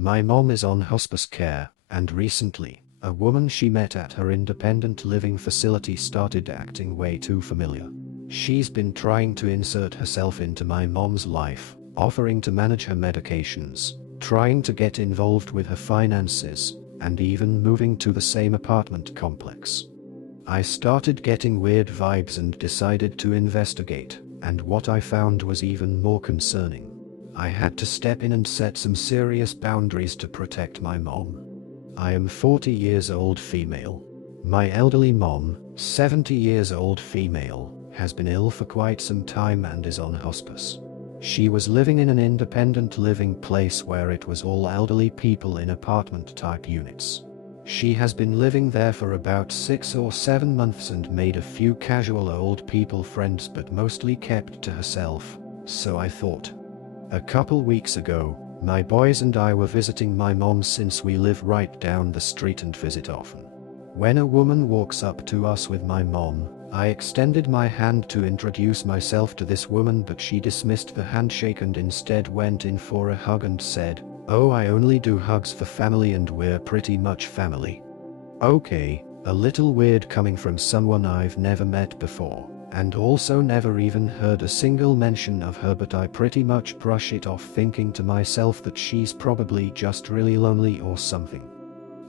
My mom is on hospice care, and recently, a woman she met at her independent living facility started acting way too familiar. She's been trying to insert herself into my mom's life, offering to manage her medications, trying to get involved with her finances, and even moving to the same apartment complex. I started getting weird vibes and decided to investigate, and what I found was even more concerning. I had to step in and set some serious boundaries to protect my mom. I am 40 years old female. My elderly mom, 70 years old female, has been ill for quite some time and is on hospice. She was living in an independent living place where it was all elderly people in apartment-type units. She has been living there for about 6 or 7 months and made a few casual old people friends but mostly kept to herself, so I thought. A couple weeks ago, my boys and I were visiting my mom since we live right down the street and visit often. When a woman walks up to us with my mom, I extended my hand to introduce myself to this woman, but she dismissed the handshake and instead went in for a hug and said, "Oh, I only do hugs for family and we're pretty much family." Okay, a little weird coming from someone I've never met before, and also never even heard a single mention of her, but I pretty much brush it off thinking to myself that she's probably just really lonely or something.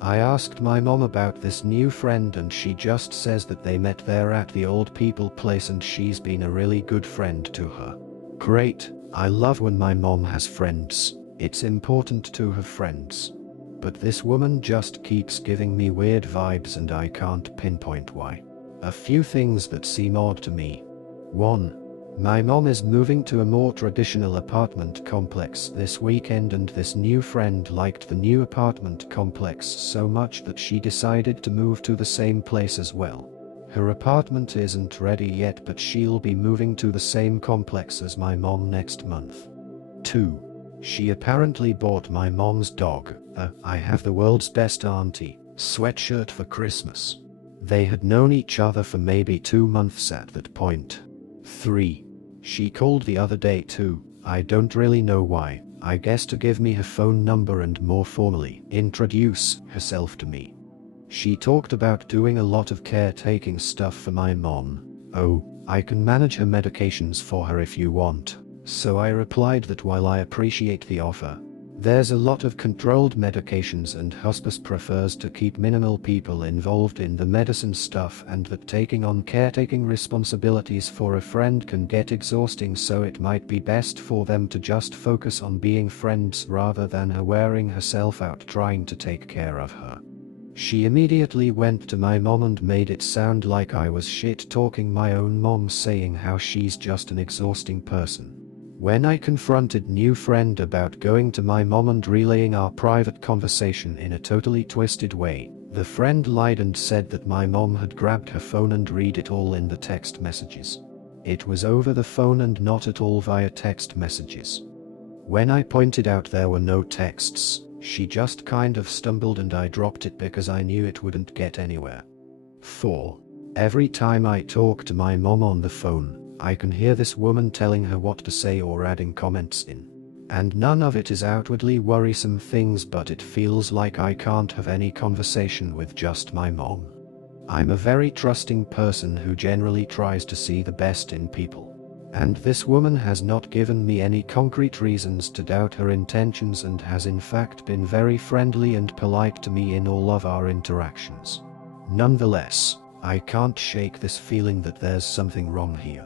I asked my mom about this new friend and she just says that they met there at the old people place and she's been a really good friend to her. Great, I love when my mom has friends. It's important to have friends. But this woman just keeps giving me weird vibes and I can't pinpoint why. A few things that seem odd to me. 1. My mom is moving to a more traditional apartment complex this weekend and this new friend liked the new apartment complex so much that she decided to move to the same place as well. Her apartment isn't ready yet, but she'll be moving to the same complex as my mom next month. 2. She apparently bought my mom's dog, I have the world's best auntie, sweatshirt for Christmas. They had known each other for maybe 2 months at that point. 3. She called the other day too, I don't really know why, I guess to give me her phone number and more formally introduce herself to me. She talked about doing a lot of caretaking stuff for my mom. Oh, I can manage her medications for her if you want. So I replied that while I appreciate the offer, there's a lot of controlled medications and hospice prefers to keep minimal people involved in the medicine stuff and that taking on caretaking responsibilities for a friend can get exhausting, so it might be best for them to just focus on being friends rather than her wearing herself out trying to take care of her. She immediately went to my mom and made it sound like I was shit-talking my own mom, saying how she's just an exhausting person. When I confronted new friend about going to my mom and relaying our private conversation in a totally twisted way, the friend lied and said that my mom had grabbed her phone and read it all in the text messages. It was over the phone and not at all via text messages. When I pointed out there were no texts, she just kind of stumbled and I dropped it because I knew it wouldn't get anywhere. 4. Every time I talk to my mom on the phone, I can hear this woman telling her what to say or adding comments in. And none of it is outwardly worrisome things, but it feels like I can't have any conversation with just my mom. I'm a very trusting person who generally tries to see the best in people. And this woman has not given me any concrete reasons to doubt her intentions and has in fact been very friendly and polite to me in all of our interactions. Nonetheless, I can't shake this feeling that there's something wrong here.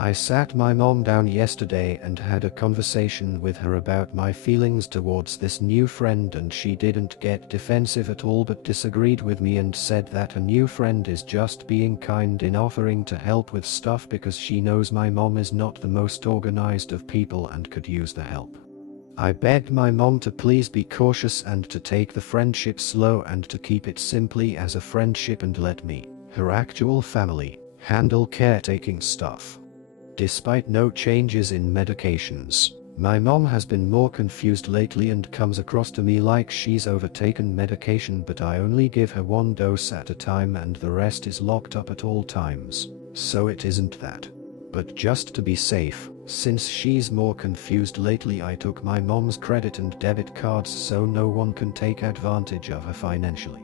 I sat my mom down yesterday and had a conversation with her about my feelings towards this new friend, and she didn't get defensive at all but disagreed with me and said that her new friend is just being kind in offering to help with stuff because she knows my mom is not the most organized of people and could use the help. I begged my mom to please be cautious and to take the friendship slow and to keep it simply as a friendship and let me, her actual family, handle caretaking stuff. Despite no changes in medications, my mom has been more confused lately and comes across to me like she's overtaken medication, but I only give her 1 dose at a time and the rest is locked up at all times, so it isn't that. But just to be safe, Since she's more confused lately, I took my mom's credit and debit cards so no one can take advantage of her financially.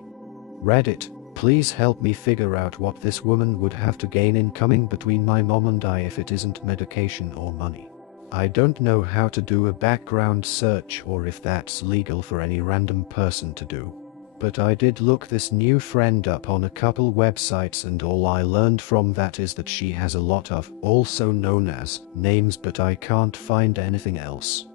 Reddit, please help me figure out what this woman would have to gain in coming between my mom and I if it isn't medication or money. I don't know how to do a background search or if that's legal for any random person to do. But I did look this new friend up on a couple websites and all I learned from that is that she has a lot of, also known as, names, but I can't find anything else.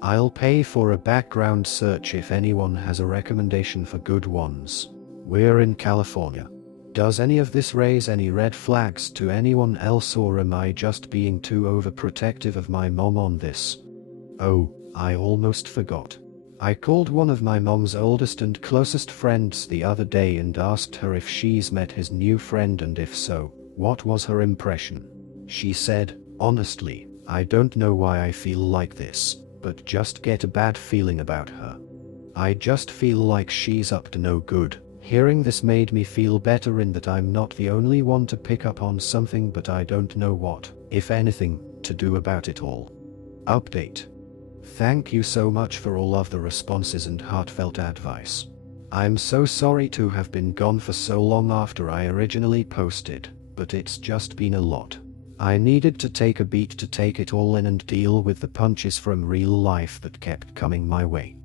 I'll pay for a background search if anyone has a recommendation for good ones. We're in California. Does any of this raise any red flags to anyone else, or am I just being too overprotective of my mom on this? Oh, I almost forgot. I called one of my mom's oldest and closest friends the other day and asked her if she's met his new friend, and if so, what was her impression. She said, "Honestly, I don't know why I feel like this, but just get a bad feeling about her. I just feel like she's up to no good." Hearing this made me feel better in that I'm not the only one to pick up on something, but I don't know what, if anything, to do about it all. Update. Thank you so much for all of the responses and heartfelt advice. I'm so sorry to have been gone for so long after I originally posted, but it's just been a lot. I needed to take a beat to take it all in and deal with the punches from real life that kept coming my way.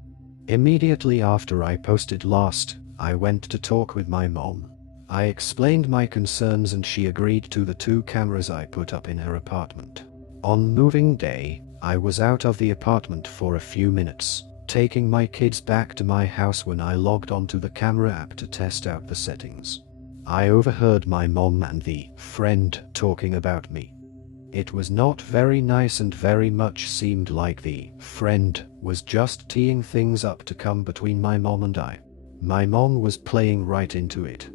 Immediately after I posted last, I went to talk with my mom. I explained my concerns and she agreed to the 2 cameras I put up in her apartment. On moving day, I was out of the apartment for a few minutes, taking my kids back to my house when I logged onto the camera app to test out the settings. I overheard my mom and the friend talking about me. It was not very nice and very much seemed like the friend was just teeing things up to come between my mom and I. My mom was playing right into it.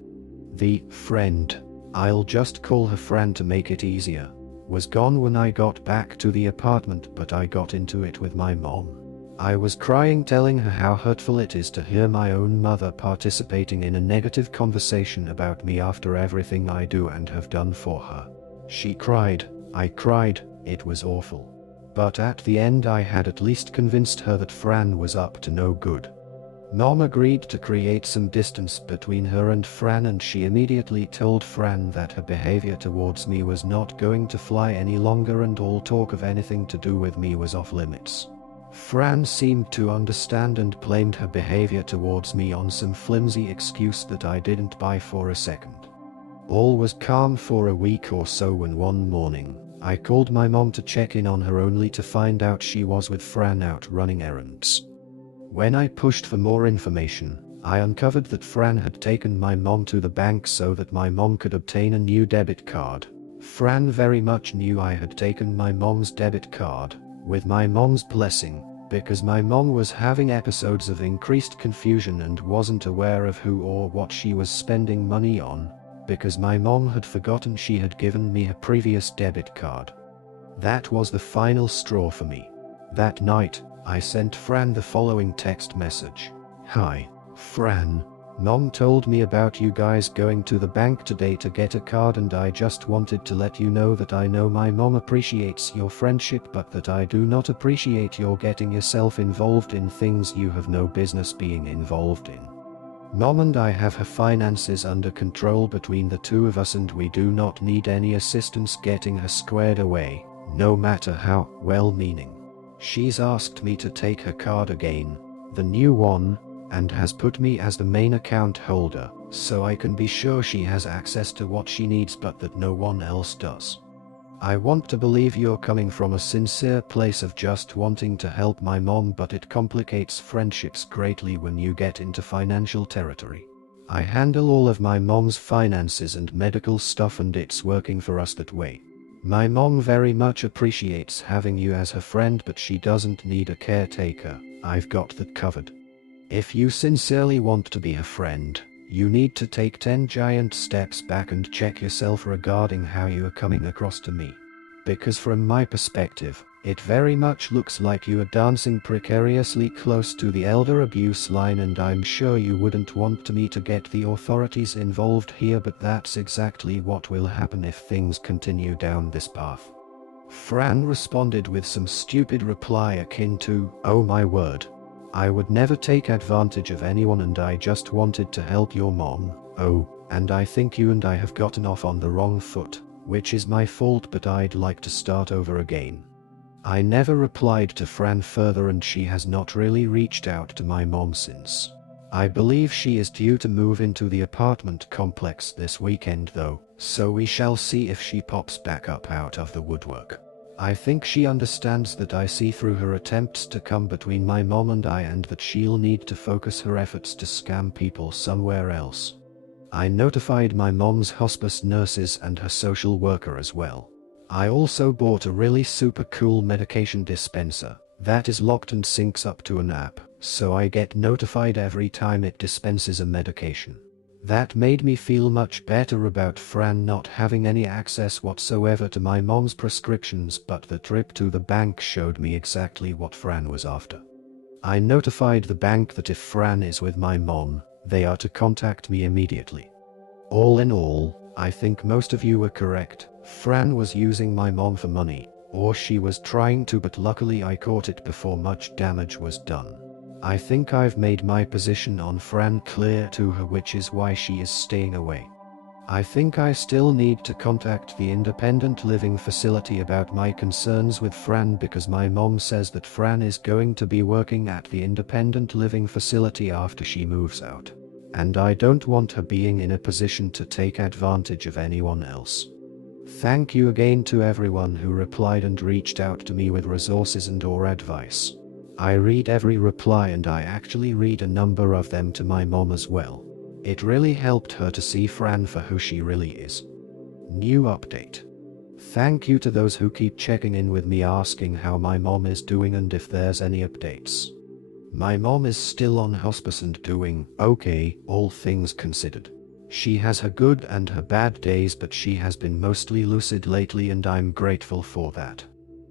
The friend, I'll just call her Fran to make it easier, was gone when I got back to the apartment, but I got into it with my mom. I was crying, telling her how hurtful it is to hear my own mother participating in a negative conversation about me after everything I do and have done for her. She cried, I cried, it was awful. But at the end I had at least convinced her that Fran was up to no good. Mom agreed to create some distance between her and Fran, and she immediately told Fran that her behavior towards me was not going to fly any longer and all talk of anything to do with me was off limits. Fran seemed to understand and blamed her behavior towards me on some flimsy excuse that I didn't buy for a second. All was calm for a week or so when one morning, I called my mom to check in on her only to find out she was with Fran out running errands. When I pushed for more information, I uncovered that Fran had taken my mom to the bank so that my mom could obtain a new debit card. Fran very much knew I had taken my mom's debit card, with my mom's blessing, because my mom was having episodes of increased confusion and wasn't aware of who or what she was spending money on, because my mom had forgotten she had given me her previous debit card. That was the final straw for me. That night, I sent Fran the following text message. Hi, Fran. Mom told me about you guys going to the bank today to get a card, and I just wanted to let you know that I know my mom appreciates your friendship, but that I do not appreciate your getting yourself involved in things you have no business being involved in. Mom and I have her finances under control between the 2 of us, and we do not need any assistance getting her squared away, no matter how well-meaning. She's asked me to take her card again, the new one, and has put me as the main account holder, so I can be sure she has access to what she needs but that no one else does. I want to believe you're coming from a sincere place of just wanting to help my mom, but it complicates friendships greatly when you get into financial territory. I handle all of my mom's finances and medical stuff, and it's working for us that way. My mom very much appreciates having you as her friend, but she doesn't need a caretaker. I've got that covered. If you sincerely want to be her friend, you need to take 10 giant steps back and check yourself regarding how you are coming across to me. Because from my perspective, it very much looks like you are dancing precariously close to the elder abuse line, and I'm sure you wouldn't want me to get the authorities involved here, but that's exactly what will happen if things continue down this path. Fran responded with some stupid reply akin to, "Oh my word. I would never take advantage of anyone and I just wanted to help your mom. Oh, and I think you and I have gotten off on the wrong foot, which is my fault, but I'd like to start over again." I never replied to Fran further and she has not really reached out to my mom since. I believe she is due to move into the apartment complex this weekend though, so we shall see if she pops back up out of the woodwork. I think she understands that I see through her attempts to come between my mom and I, and that she'll need to focus her efforts to scam people somewhere else. I notified my mom's hospice nurses and her social worker as well. I also bought a really super cool medication dispenser that is locked and syncs up to an app, so I get notified every time it dispenses a medication. That made me feel much better about Fran not having any access whatsoever to my mom's prescriptions, but the trip to the bank showed me exactly what Fran was after. I notified the bank that if Fran is with my mom, they are to contact me immediately. All in all, I think most of you were correct. Fran was using my mom for money, or she was trying to, but luckily I caught it before much damage was done. I think I've made my position on Fran clear to her, which is why she is staying away. I think I still need to contact the independent living facility about my concerns with Fran, because my mom says that Fran is going to be working at the independent living facility after she moves out. And I don't want her being in a position to take advantage of anyone else. Thank you again to everyone who replied and reached out to me with resources and/or advice. I read every reply and I actually read a number of them to my mom as well. It really helped her to see Fran for who she really is. New update. Thank you to those who keep checking in with me asking how my mom is doing and if there's any updates. My mom is still on hospice and doing okay, all things considered. She has her good and her bad days, but she has been mostly lucid lately and I'm grateful for that.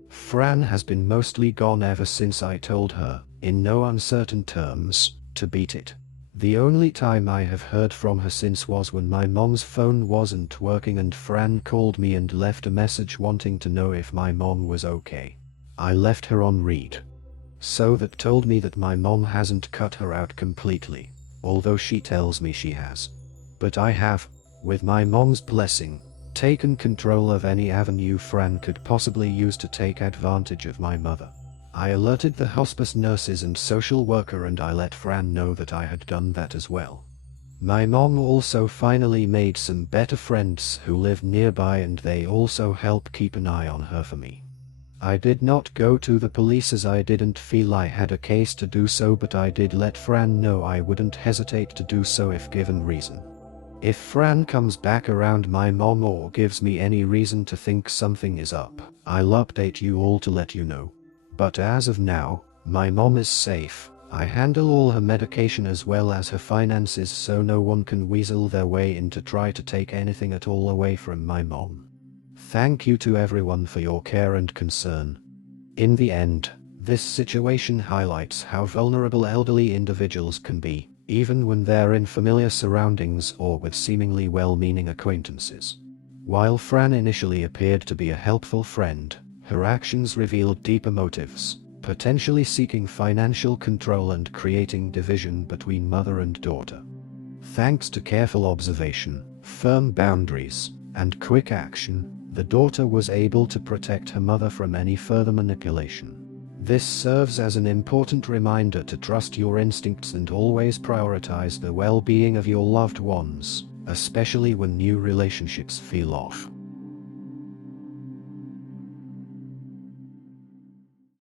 Fran has been mostly gone ever since I told her, in no uncertain terms, to beat it. The only time I have heard from her since was when my mom's phone wasn't working and Fran called me and left a message wanting to know if my mom was okay. I left her on read. So that told me that my mom hasn't cut her out completely, although she tells me she has. But I have, with my mom's blessing, taken control of any avenue Fran could possibly use to take advantage of my mother. I alerted the hospice nurses and social worker and I let Fran know that I had done that as well. My mom also finally made some better friends who live nearby and they also help keep an eye on her for me. I did not go to the police as I didn't feel I had a case to do so, but I did let Fran know I wouldn't hesitate to do so if given reason. If Fran comes back around my mom or gives me any reason to think something is up, I'll update you all to let you know. But as of now, my mom is safe. I handle all her medication as well as her finances, so no one can weasel their way in to try to take anything at all away from my mom. Thank you to everyone for your care and concern. In the end, this situation highlights how vulnerable elderly individuals can be, even when they're in familiar surroundings or with seemingly well-meaning acquaintances. While Fran initially appeared to be a helpful friend, her actions revealed deeper motives, potentially seeking financial control and creating division between mother and daughter. Thanks to careful observation, firm boundaries, and quick action, the daughter was able to protect her mother from any further manipulation. This serves as an important reminder to trust your instincts and always prioritize the well-being of your loved ones, especially when new relationships feel off.